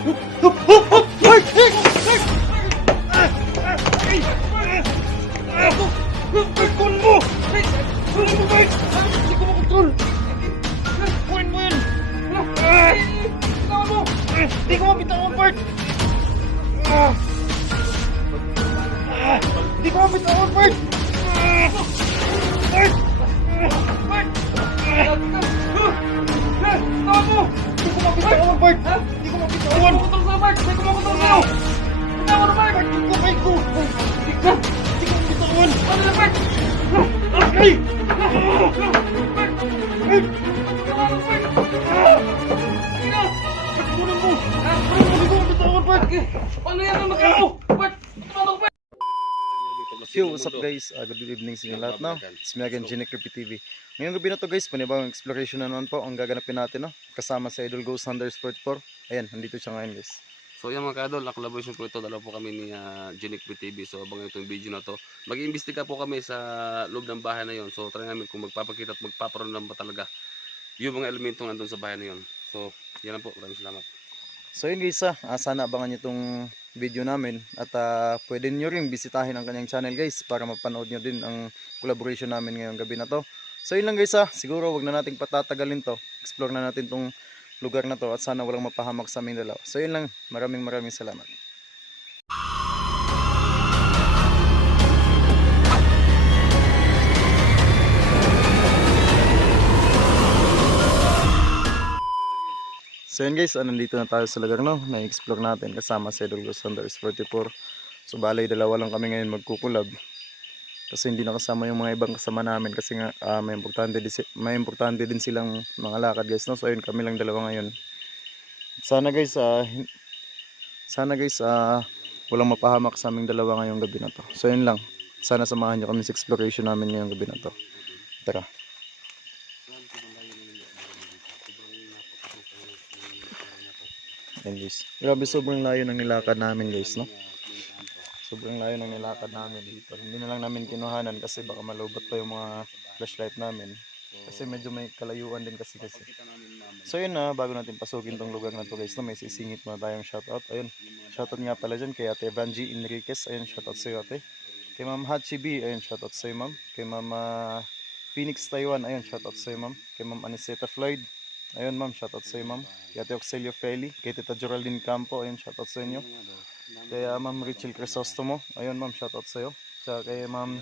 Kunin mo! Kunin mo, Bert! Hindi ko makontrol! Kunin mo yun! Bitawan mo! Hindi ko mabitawan, Bert! Hindi ko mabitawan, Bert! Bert! Bert! Bitawan mo! Hindi ko mabitawan, Bert! Hindi ko mabitawan! Hindi ko makontrol sa'yo, Bert! Hindi ko makontrol sa'yo! Bitawan mo, Bert! Bert, hindi ko kayo ko! Hindi ko mabitawan! Ano na, Bert? Okay! Yo, what's up guys? Good evening sa inyo lahat, no? It's me again, Genic Creepy TV. Ngayong gabi na to guys, panibagong exploration na naman po ang gaganapin natin, no? Kasama sa Idol Ghost Hunter Sport 4. Ayan, nandito siya ngayon guys. So yan mga ka-idol, collaboration po ito, dalawa po kami ni Genic Creepy TV. So abang itong video na to, mag-iimbestiga po kami sa loob ng bahay na yon. So try namin kung magpapakita at magpaparoon ba talaga yung mga elementong nandun sa bahay na yon. So yan lang po, maraming salamat. So yun guys, sana abangan nyo itong video namin. At pwede nyo rin bisitahin ang kanyang channel guys, para mapanood nyo din ang collaboration namin ngayong gabi na to. So yun lang guys, siguro wag na nating patatagalin to. Explore na natin tong lugar na to at sana walang mapahamak sa aming dalawa. So yun lang, maraming salamat. So yun guys, nandito na tayo sa lugar, no? Na-explore natin kasama si Idol Ghost Hunter 44. So balay dalawa lang kami ngayon magkukulab. Kasi hindi nakasama yung mga ibang kasama namin kasi nga may importante din silang mga lakad guys, no? So ayun, kami lang dalawa ngayon. Sana guys walang mapahamak sa aming dalawa ngayong gabi na to. So yun lang. Sana samahan niyo kami sa exploration namin ngayong gabi na to. Tara. Ayan guys. Grabe, sobrang layo ng nilakad namin guys, no? Sobrang layo ng nilakad namin dito. Hindi na lang namin kinuhanan kasi baka malobot pa yung mga flashlight namin. Kasi medyo may kalayuan din kasi. So yun na, bago natin pasukin tong lugar na to guys, no, may sisingit muna tayong shoutout. Ayun, shoutout nga pala dyan kay Ate Evangie Enriquez. Ayun, shoutout sa iyo ate. Kay Ma'am Hachibi, ayun, shoutout sa iyo ma'am. Kay Ma'am Phoenix Taiwan, ayun, shoutout sa iyo ma'am. Kay Ma'am Aniseta Floyd, ayun ma'am, shoutout sa iyo ma'am. Kay Ate Oxelio Feli, kay Tita Geraldine Campo, ayun, shoutout sa inyo. Kay Ma'am Richel Crisostomo, ayun ma'am, shoutout sa iyo. Tsaka kay Ma'am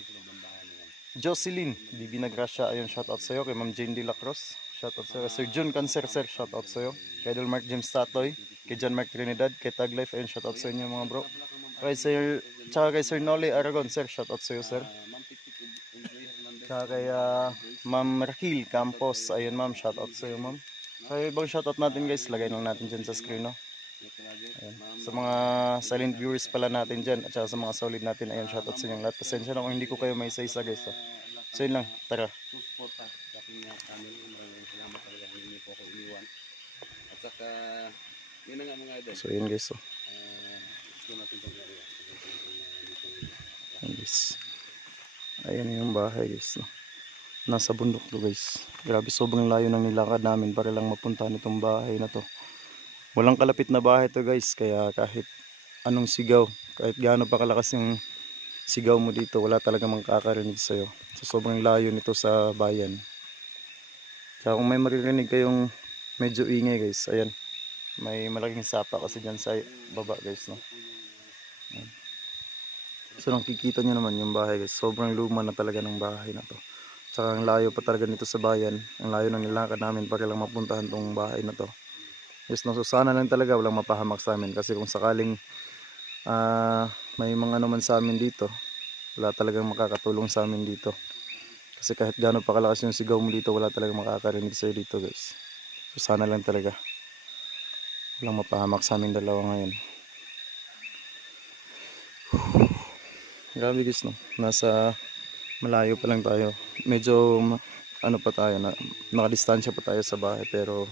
Jocelyn Bibi Nagracia, ayun, shoutout sa iyo. Kay Ma'am Jane De La Cruz, shoutout sa iyo. Sir June Cancer, sir, shoutout sa iyo. Kay Idol Mark James Tatoy, kay John Mark Trinidad, kay Tag Life, ayun, shoutout sa inyo mga bro. Tsaka kay Sir Noli Aragon, sir, shoutout sa iyo sir. Tsaka kay Ma'am Raquel Campos, ayun ma'am, shoutout sa iyo ma'am. Kaya ibang shoutout natin guys, lagay lang natin dyan sa screen, no? Ayan. Sa mga silent viewers pala natin dyan, at saka sa mga solid natin, ayun, shoutout sa inyong lahat. Pasensya na kung hindi ko kayo may isa-isa guys. So yun lang, tara. So yun guys, ayan guys. Ayan yung bahay guys, no? Nasa bundok to guys. Grabe, sobrang layo ng nilakad namin para lang mapuntahan itong bahay na to. Walang kalapit na bahay to guys, kaya kahit anong sigaw, kahit gaano pa kalakas yung sigaw mo dito, wala talaga makakarinig sa'yo. So sobrang layo nito sa bayan. Kaya kung may maririnig kayong medyo ingay guys, ayan, may malaking sapa kasi dyan sa baba guys, no? Ayan. So nakikita nyo naman yung bahay guys, sobrang luma na talaga ng bahay na to. Tsaka ang layo pa talaga nito sa bayan, ang layo ng nilakad namin para lang mapuntahan tong bahay na to. Yes, no, so sana lang talaga walang mapahamak sa amin, kasi kung sakaling may mga naman sa amin dito, wala talagang makakatulong sa amin dito. Kasi kahit gaano pa kalakas yung sigaw mo dito, wala talagang makakarinig sa'yo dito guys. So sana lang talaga walang mapahamak sa aming dalawa ngayon. Grabe guys, no? Nasa malayo pa lang tayo. Medyo ano pa tayo, nakadistansya pa tayo sa bahay, pero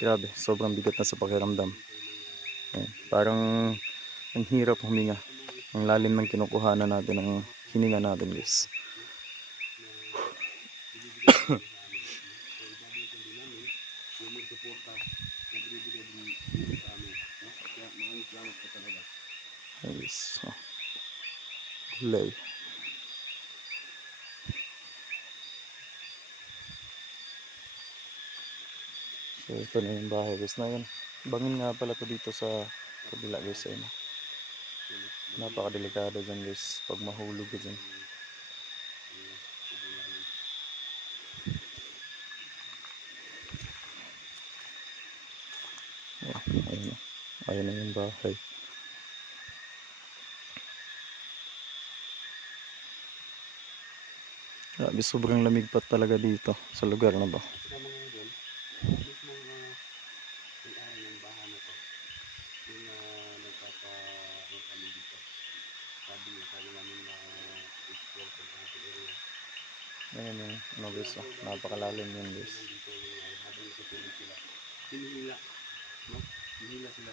grabe, sobrang bigat na sa pakiramdam. Ayan, parang ang hirap huminga. Ang lalim ng kinukuhanan natin, ng hininga natin guys. suporta na binibigay din sa amin. No? Kaya maraming salamat po talaga. Guys, oh. Kulay. So ito na yung bahay guys na yun. Bangin nga pala to dito sa kabila guys. Ayun. Napakadelikado dyan guys. Pag mahulog ka dyan. Oh, ayun. Ayun na yung bahay. Grabe, sobrang lamig pa talaga dito sa lugar na ba. Sa mga idol, mismo yung araw ng bahay na to, yung nagpapa kami dito. Sabi namin na explore sa ating area. Ayun yung ano guys. Oh. Napakalalim yun guys. Dito yung habang natutulog sila. Hinihila. No? Hinihila sila.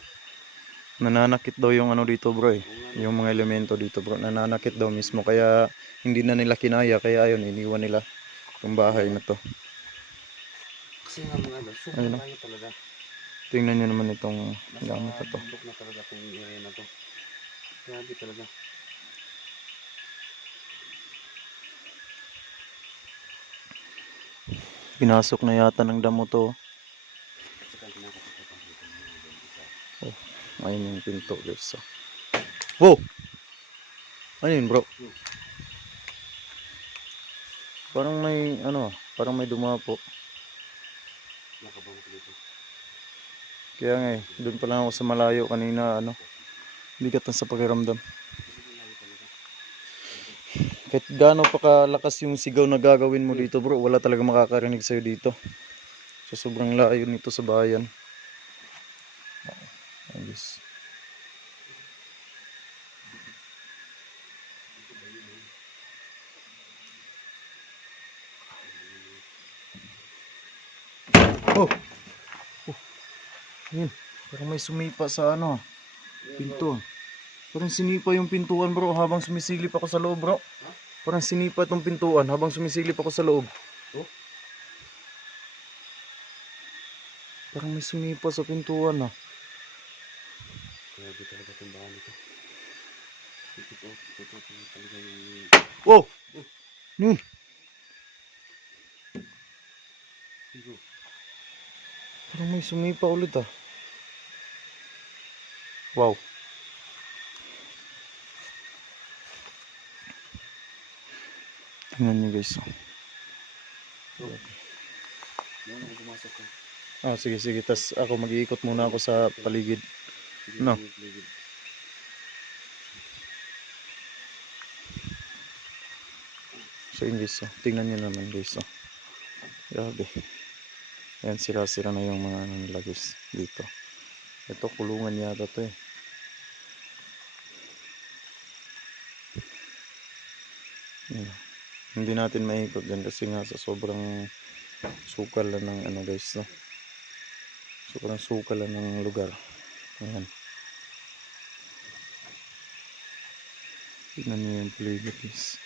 Nananakit daw yung ano dito bro eh. Yung mga elemento dito bro. Nananakit daw mismo. Kaya hindi na nila kinaya. Kaya ayun, iniwan nila yung bahay na to. Kasi nga mga idol, sobrang layo talaga. Tingnan nyo naman itong gamit na to. Bundok na talaga itong area na to. Grabe talaga. Pinasok na yata ng damo to. Oh, ayun yung pinto guys. So. Wow! Ano yun bro? Parang may ano, parang may dumapo. Nakabang ko dito. Kaya nga eh, doon pa lang ako sa malayo kanina ano. Bigat na sa pakiramdam. Kahit gaano pa kalakas yung sigaw na gagawin mo dito bro, wala talaga makakarinig sa'yo dito. So sobrang layo nito sa bayan. Ayos. Oh! Oh! Yun, parang may sumipa sa ano, pinto. Parang sinipa yung pintuan bro habang sumisilip ako sa loob bro. Parang sinipa itong pintuan habang sumisilip ako sa loob. Oh? Parang may sumipa sa pintuan ah. Grabe talaga itong bahan nito. Ito talaga yung... Oh! Yun! Parang may sumipa ulit ah. Wow. Tingnan nyo guys. Yan ang pumasok ko. Ah, sige sige. Tas ako mag-iikot muna ako sa paligid. No. So yun guys. Tingnan nyo naman guys. Grabe. Ayan, sira-sira na yung mga nila guys dito. Ito kulungan yata to eh. Ayan. Hindi natin maikot dyan kasi nga sa sobrang sukal lang ng ano guys no. Sobrang sukal lang ng lugar. Ayan. Tignan nyo yung paligid guys.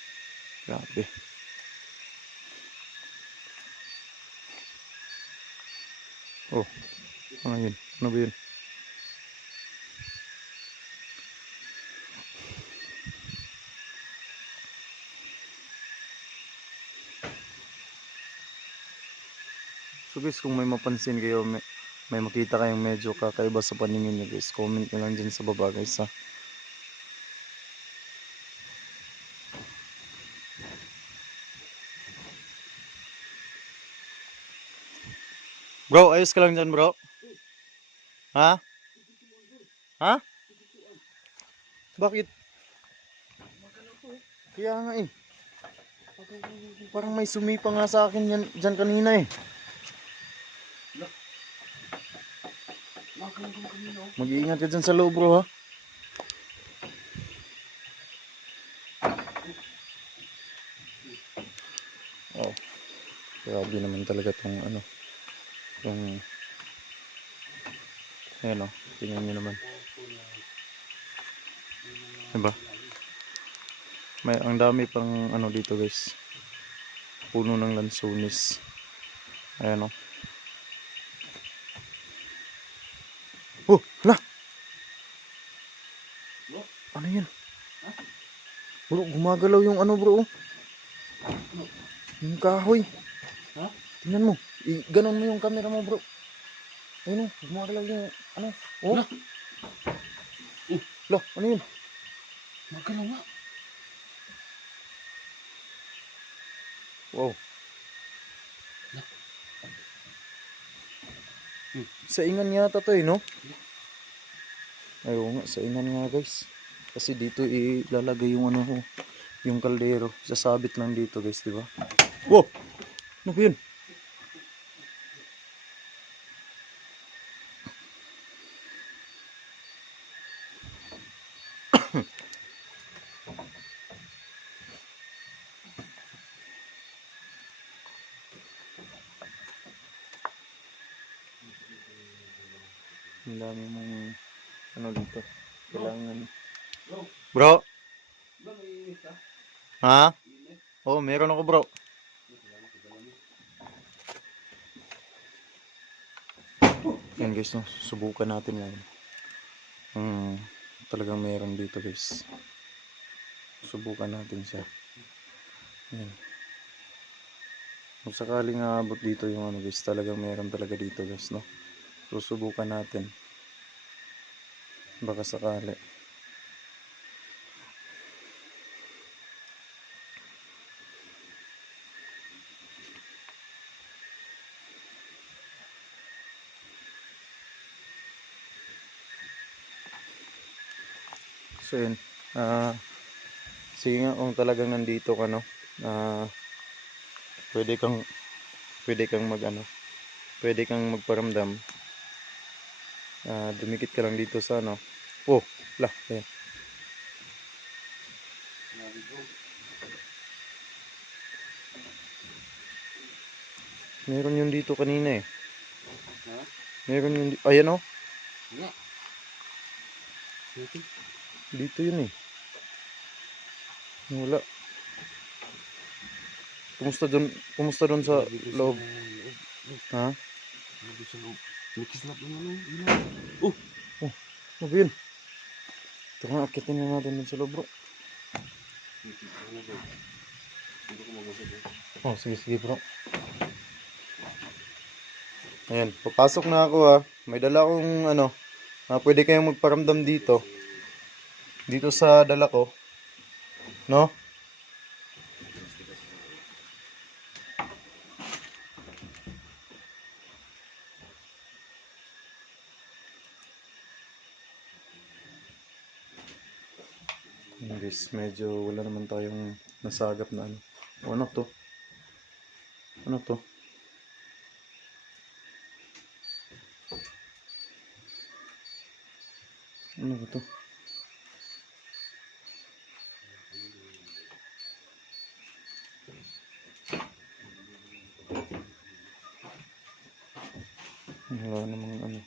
Grabe. Oh, ano yun? Ano ba yun? So guys, kung may mapansin kayo, may makita kayong medyo kakaiba sa paningin nyo guys, comment nyo lang dyan sa baba guys ha. Bro, ayos ka lang dyan bro? Ha? Ha? Bakit? Kaya nga eh. Parang may sumipa nga sa akin yan, dyan kanina eh. Mag-iingat ka dyan sa loob bro ha. Oh, grabe naman talaga tong ano. Yung ayan o, tingnan nyo naman. Diba? May ang dami pang ano dito guys. Puno ng lansunis. Ayan o. Oh, lah. Bro? Ano yan? Bro, gumagalaw yung ano bro. Yung kahoy. Ha? Tingnan mo. Ganon mo yung camera mo bro. Ayun o, gumagalaw yung ano. Oh. Lah. Lah, ano yun? Magalaw nga. Wow. Lah. Saingan yata to eh, no? Ay, oo nga, saingan nga guys. Kasi dito ilalagay yung ano, yung kaldero. Sasabit lang dito guys, di ba? Wow! Ano ba yun? Ang dami mong ano dito. Kailangan. Bro! Ba, may init ka? Ha? Init? Oo, meron ako bro. Yan guys, no? Subukan natin yan. Talagang meron dito guys. Subukan natin siya. Yan. Kung sakaling aabot dito yung ano guys, talagang meron talaga dito guys, no? Susubukan natin. Baka sakali. So yun. Sige nga kung talagang nandito ka, no? Pwede kang mag ano. Pwede kang magparamdam. Dumikit ka lang dito sa ano. Oh, lah, ayan. Meron yun dito kanina eh. Ha? Meron yun dito. Ayan oh. Nga. Okay. Dito yun eh. Wala. Kumusta dun sa loob? Ha? Lagi sa loob. Nakislap ng ano. Ilaw. Oh, ano ba yun? Ito nga, akitin na natin dun sa loob bro. Ano ba? Hindi ko mag-usap eh. Oh, sige bro. Ayan, papasok na ako ha. May dala akong ano, pwede kayong magparamdam dito. Dito sa dala ko. No? Ayan guys, medyo wala naman tayong nasagap na ano. O, ano to? Ano to? Ano ba to? Wala namang ano.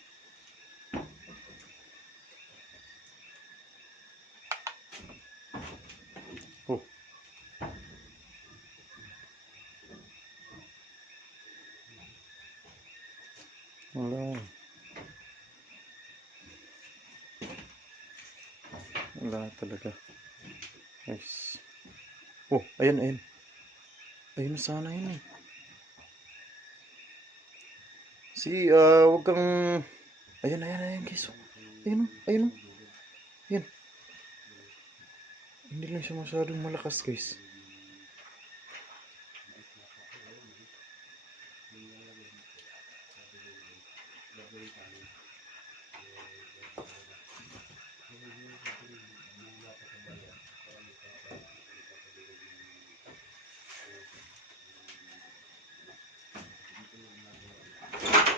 Oh. Wala. Wala talaga. Guys. Oh, ayan. Ayun sana yun eh. Wag kang... Ayan guys. Ayun. Ayan. Hindi lang siya masyadong malakas guys.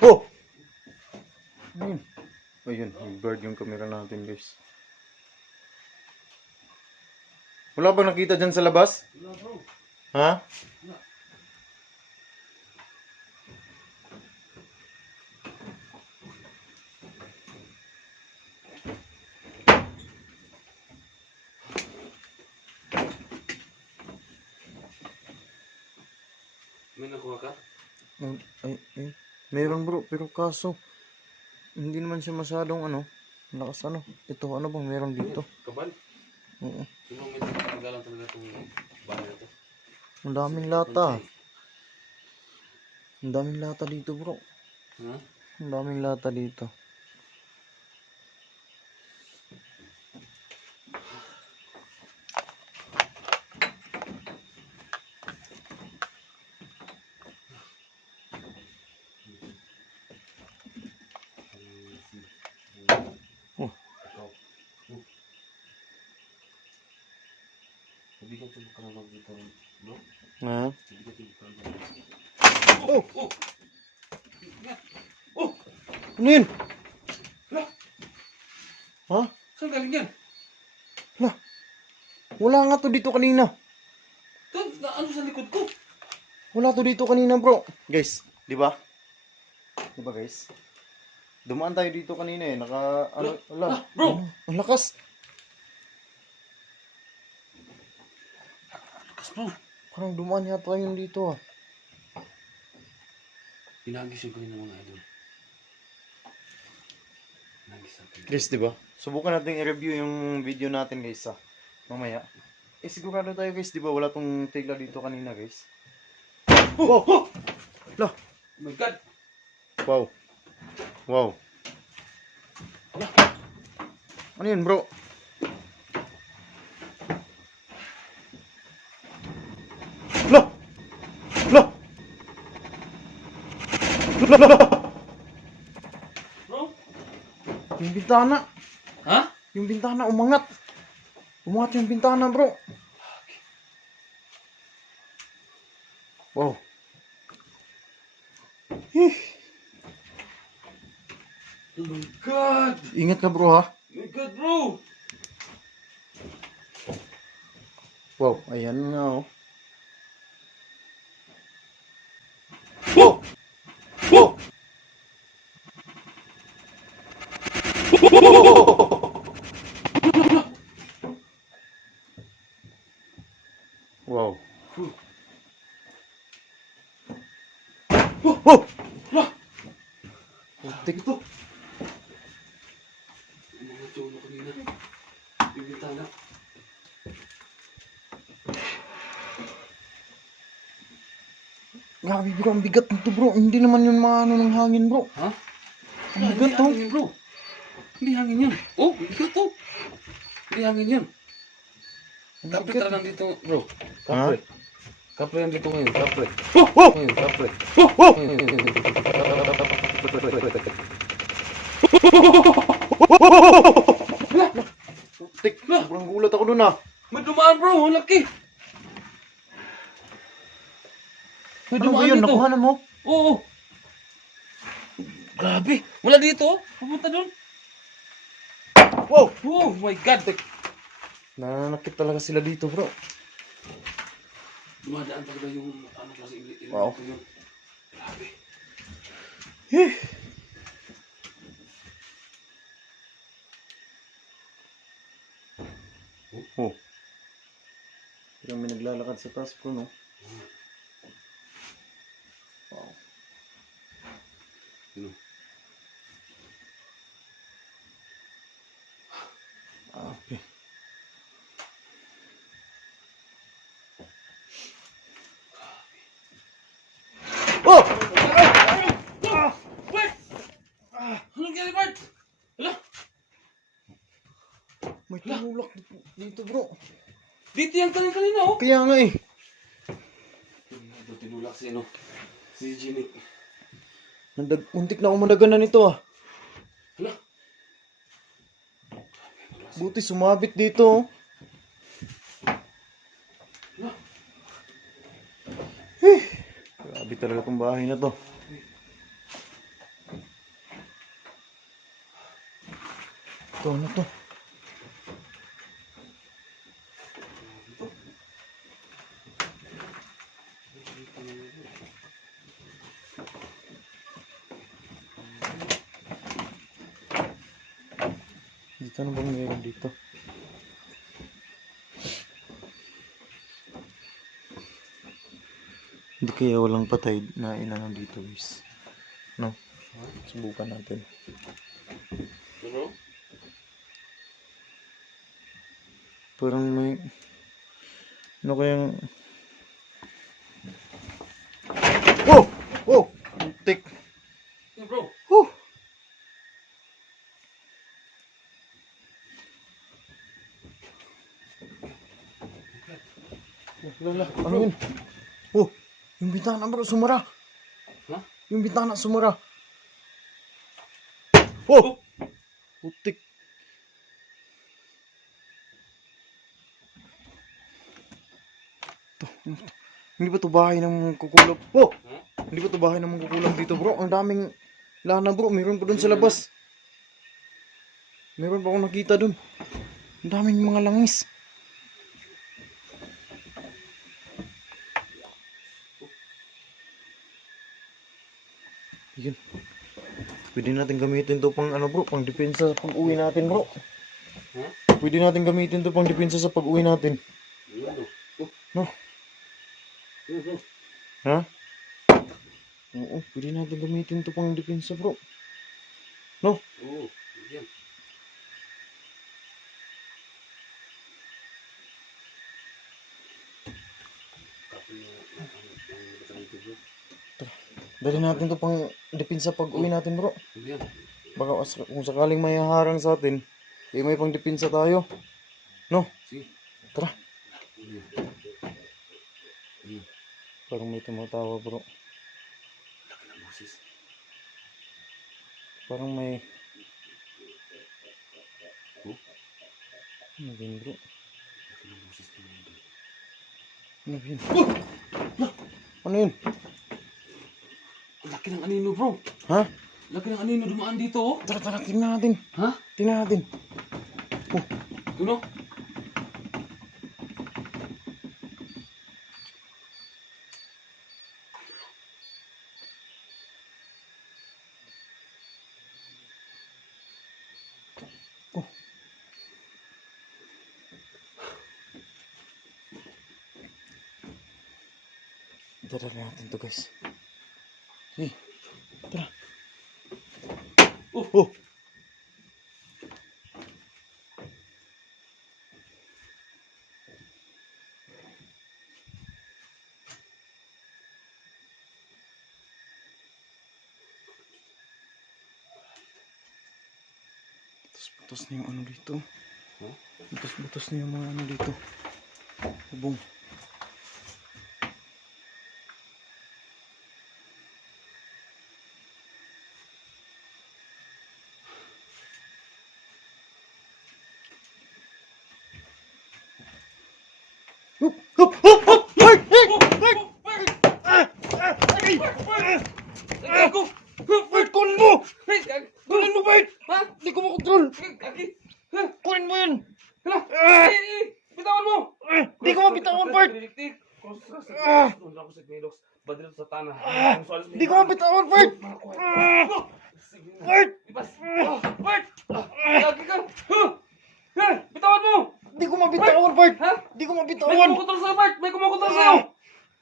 Oh! Ayun, bird yung camera natin guys. Wala bang nakita dyan sa labas? Wala bro. Ha? Wala. May nakuha ka? Ay, meron bro, pero kaso hindi naman siya masyadong ano. Lakas ano. Ito, ano bang meron dito? Kabal. Oo. Sino may tagagalan talaga itong bahay na ito? Ang daming lata. Ang daming lata dito bro. Ha? Ang daming lata dito. Oh. Hindi ka ito makarunong dito, bro. Ha? Hindi ka ito makarunong. Oh! Oh! Ano yun? Lah! Ha? Saan galing yan? Wala nga to dito kanina. Ano sa likod ko? Wala to dito kanina bro. Guys, di ba? Di ba guys? Dumaan tayo dito kanina eh. Naka, ano, wala. Bro! Ang lakas. Lakas, bro. Parang dumaan yata yun dito ah. Pinagising ko yun ng mga idol. Pinagising ko yun. Guys, di ba? Subukan natin i-review yung video natin guys ah. Mamaya. Eh sigurado tayo guys, di ba? Wala tong tigla dito kanina guys. Wow! Lah! Oh my God! Wow. Wow. Ano yun bro? Lah! Lah! Bro? Yung bintana. Ha? Yung bintana umangat. Umangat yung bintana bro. Wow. Oh my God! Ingat ka bro ha. Oh my God, bro! Wow, ayan nga oh. Wow! Wow! Wow. Wow! Putik to. Yung mga tsuno kanina. Yung bintana. Grabe bro, ang bigat nito bro. Hindi naman yun maano ng hangin bro. Ha? Ang bigat to. Hindi hangin, bro. Hindi hangin yun. Oh, bigat to. Hindi hangin yun. Ang Kapre bigat. talaga dito, bro. Ha? Kapre. Kapre yan dito ngayon, kapre. Wow! Wow! Ngayon, kapre. Wow! Wow! Putik. Sobrang gulat ako dun ah. May dumaan, bro. Ang laki. May Ano ba dumaan yun? dito. Nakuha na mo? Oo. Grabe. Wala dito. Pupunta doon. Wow! Oh my God. Nananakit talaga sila dito bro. Dumadaan talaga yung ano kasi Wow. yun. Grabe. Oh. Parang may naglalakad sa taas bro no? Wow. Sino? Ah, okay. Oh! Wait! Anong nangyari, Bart? Hala? May tulak dito bro. Dito yung kanina, oh. Kaya nga eh. Ito tinulak si ano? Si Jimmy. Muntik na umadagan na nito ah. Hala? Buti sumabit dito oh. Hala? Grabe talaga tong bahay na to. Ito ano to? Dito ano bang meron dito? Hindi kaya walang patay na inano dito guys. No? Subukan natin. Bro? Parang may... Ano kayang... Oh! Oh! Tik! Bro? Oh! Lala, ano yun? Oh! Yung bintana bro, sumara! Ha? Yung bintana sumara! Oh! Putik! Hindi ba to bahay ng kukulam? Oh! Hindi ba to bahay ng kukulam dito bro? Ang daming lana bro. Meron pa dun sa labas. Meron pa akong nakita dun. Ang daming mga langis. Yun. Pwede natin gamitin to pang ano bro, pang depensa sa pag-uwi natin bro. Pwede natin gamitin to pang depensa sa pag-uwi natin. No? Ha? Oo, pwede natin gamitin to pang depensa bro. No? Oo. Yan. Dali natin to pang depensa pag-uwi natin bro. Yan. Baka kung sakaling may haharang sa atin, eh may pang depensa tayo. No? Sige. Tara. Yan. Parang may tumatawa bro. Laki ng boses. Parang may... Ano yun bro? Laki ng boses ng mga doon. Ano yun? Ano yun? Ang laki ng anino, bro. Ha? Laki ng anino dumaan dito, oh. Tara, tara, tingnan natin. Ha? Tingnan natin. Yun, oh. Tara natin to guys. Sige. Tara. Oh. Butas na yung ano dito. Huh? Butas na yung mga ano dito. Bubong. Hup! Hup! Hup! Hup! Ay! Ay! Ay, ko! Bert, kunin mo! Ay, Kunin mo, Bert! ha? Hindi ko makontrol! Kaki! Kunin mo yun! Hala! Ay! Bitawan mo! Hindi ko mabitawan, Bert! Doon ako sa Gmedox. Badil sa tanah. Hindi ko mabitawan, Bert! Bert! Ibas! Bert! Lagi ka! Bitawan mo! Hindi ko mabitawan, Bert! Ha? Hindi ko May mabitawan! kumukontrol sa'yo, Bert! May kumukontrol sa'yo!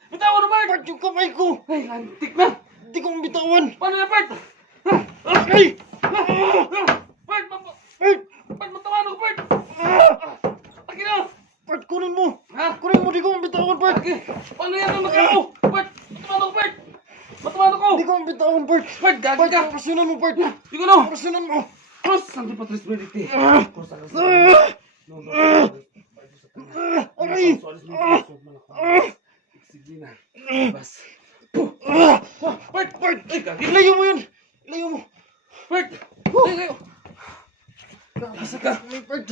Bitawan mo, Bert! Bert, yung kamay ko! Ay, antik na! Hindi ko mabitawan! Paano yan, Bert? Ay! Bert! Bert! Bert, matamaan ako, Bert! Aki na! Bert, kunin mo! Ha? Kunin mo, di ko mabitawan, Bert! Aki! Paano yan, matamaan ako? Bert! Matamaan ako, Bert! Matamaan ako! Hindi ko mabitawan, Bert! Bert, gagi Bert, ka! operasyonan mo, Bert! Hindi ko na! Operasyonan mo! Cross! Saan pa responsibility? Cross ang Aray! Sige na. Bas. Bert! Bert! Ay, gagi! Ilayo mo yun! Ilayo mo! Bert! Ay, ay, Kakasa ka! Bert!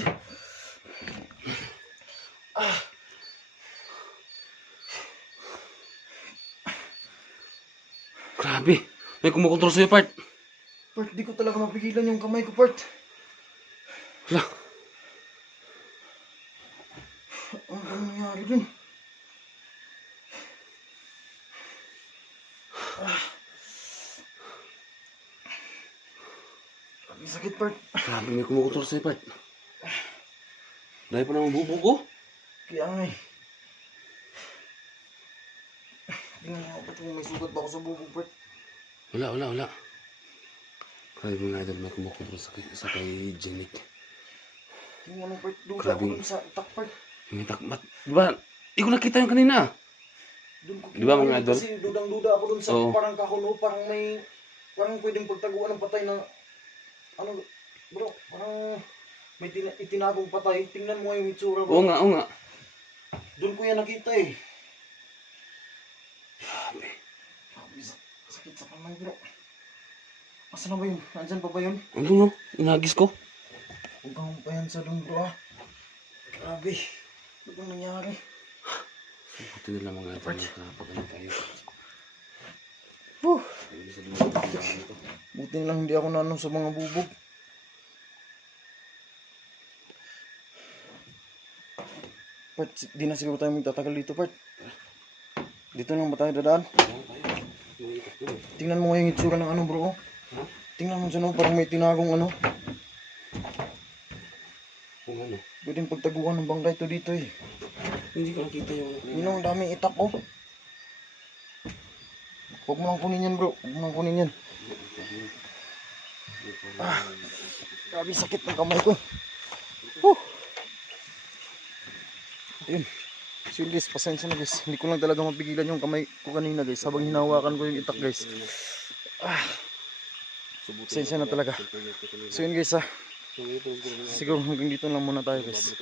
grabe! May kumukontrol sa'yo, Bert! Bert, di ko talaga mapigilan yung kamay ko, Bert. Hala! Ano nangyari dun? Ang sakit, Bert. Grabe, may kumukontrol sa'yo, Bert! Dahil pa naman bubog ko? Kaya nga eh. Tingnan mo, ba't may sugat ba ako sa bubog, Bert? Wala. Grabe mga idol, may kumukulo sa kay Jenik. Yung anong part, duda Grabe. ako dun sa itak part. May takmat. Diba? Di ko nakita yung kanina. Dun ko Di ba, mga kinakain idol? Kasi dudang-duda ako dun sa Oo. parang kahon, oh, parang may, parang pwedeng pagtaguan ng patay na, ano, bro, parang may itinagong patay. Tingnan mo nga yung itsura, Oo bro. nga, oo nga. Dun ko yan nakita eh. Grabe. Sakit sa kamay, bro. Asa na ba yun? Nandyan pa ba yun? Ano no? Inagis ko. Huwag kang pa yan sa dun, bro, ah. Grabe. Ano bang nangyari? Buti nila mga idol, nakapagano tayo. Whew. Hindi sa dulo ng bahay nito. Buti na lang hindi ako nanong sa mga bubog. Part, di na siguro tayo magtatagal dito, Part. Dito lang ba tayo dadaan? Oo, tayo. May itak yun eh. Tingnan mo nga yung itsura ng ano, bro. Oh. Ha? Tingnan mo dyan, oh, parang may tinagong ano. Kung ano? Pwedeng pagtaguan ng bangkay to dito eh. Hindi ko nakita yung... Yun ang daming itak, oh. Huwag mo lang kunin yan, bro. Huwag mo lang kunin yan. Grabe sakit ng kamay ko. Whew. Ayun. So yun guys, pasensya na guys. Hindi ko lang talaga mapigilan yung kamay ko kanina guys. Habang hinawakan ko yung itak guys. Pasensya na talaga. So yun guys, siguro hanggang dito lang muna tayo guys.